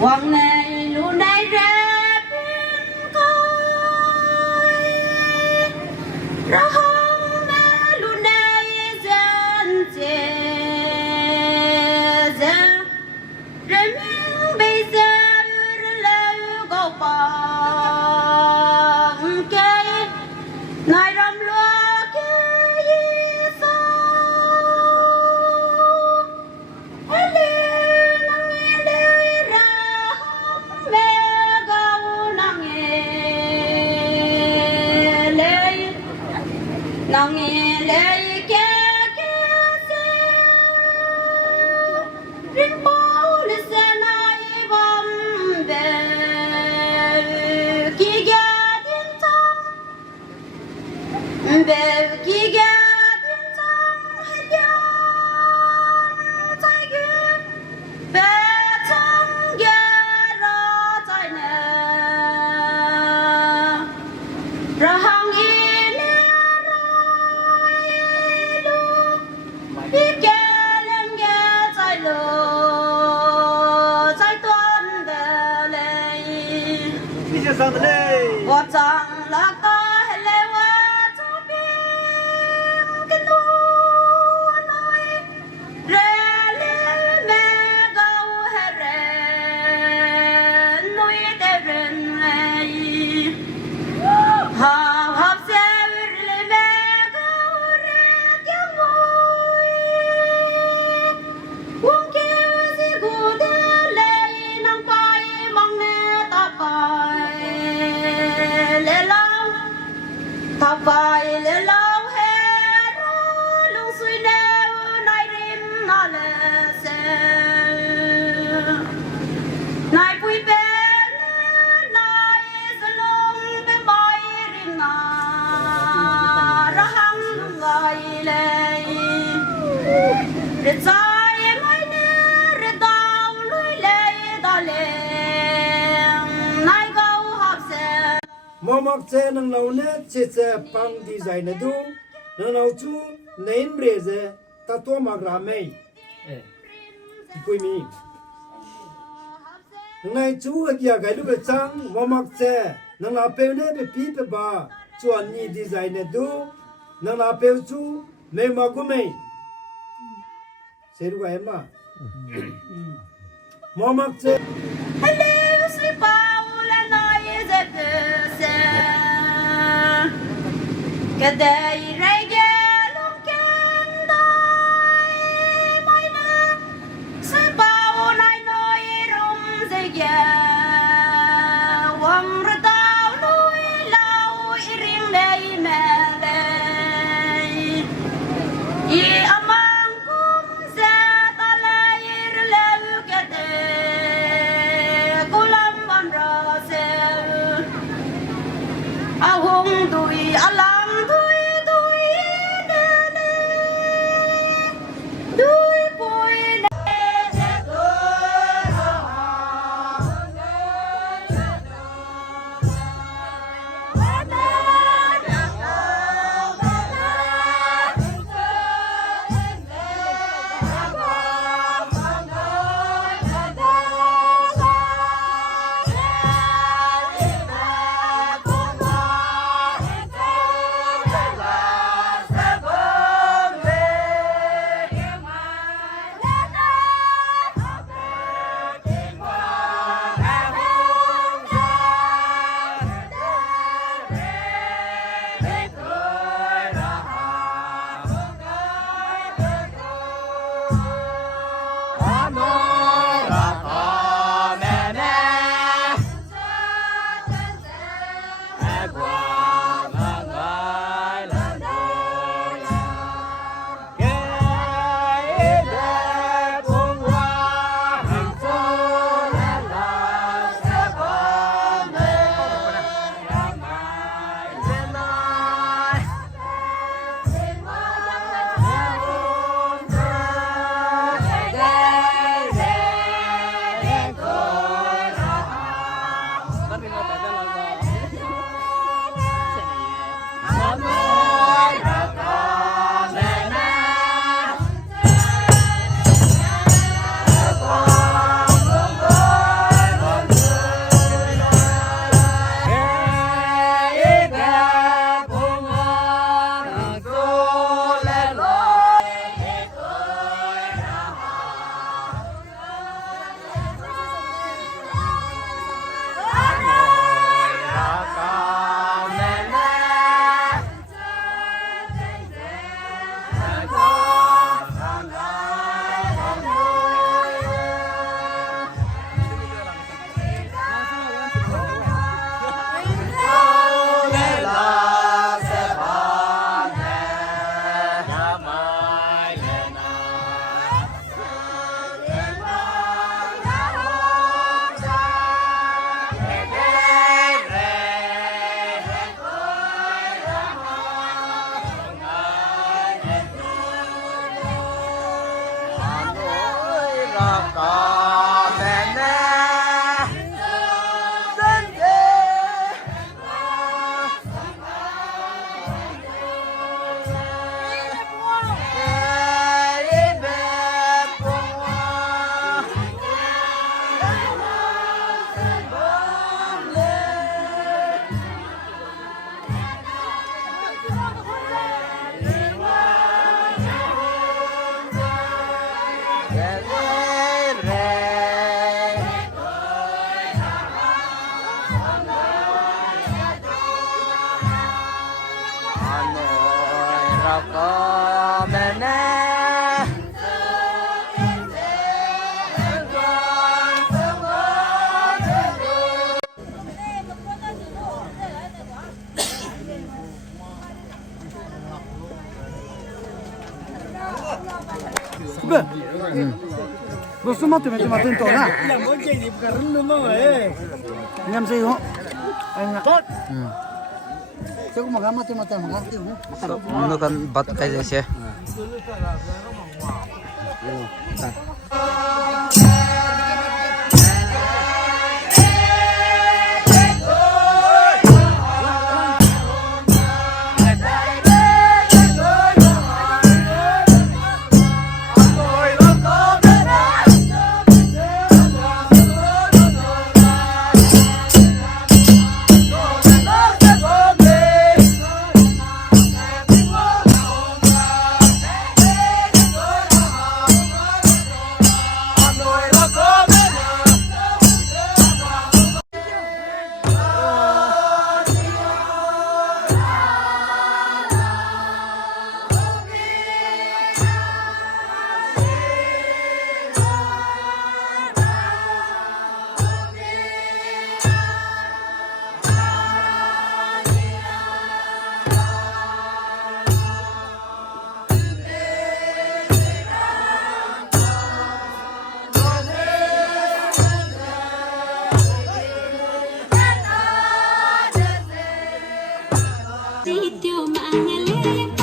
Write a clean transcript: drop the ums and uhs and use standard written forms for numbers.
Hoàng này luôn đây rap coi ra hông mẹ luôn đây dân chè dân rồi mình bây giờ lâu có bằng cây này rầm lúa cây sao nàng nghe lời kia xe rin bao lê xe này bom về kia ga thiên trong về kia ga thiên trong hay nhang trái kim về trong ga ra trái nè ra hàng我长了大海来我这边跟我来，人类没个害人，内的人类，好好些人没个人讲我，我给是古的来能把梦呢打败。thảo vai lê lao hè lung suy nêu nay rim nó lê xe nay vui bé nay sẽ lung bé môi rim na ra hăng gọi lê để trái mai nè để đau lưỡi lê đau lê nay gấu học xe Momak che nang lau ne che che pang design na du nang lau chu name reze ta to magra mei koi mi nang chu agia gai lu be chang momak che nang la pe ne be pi pe ba chuan ni design na du nang la pe chu me ma ku mei se ru ga em ma momak che hello sleep cái đây ray ghé luôn kén đôi mai nè sẽ bao nay nói rung dây ghé quăng ra tao núi lao riêng đây mẹ đây y amang cũng sẽ ta lấy leo cái đây cô làm ban ra sẽ ao hung tuổi ala Be. Gusto mo tumitin to na. Làm món gì thì cả rừng mà ấy. Ngam sa'yo ho. Ay nga. Sige mo gamati mo tayo mga. So, ano kan bat kayo siya? Tiêu mà nghe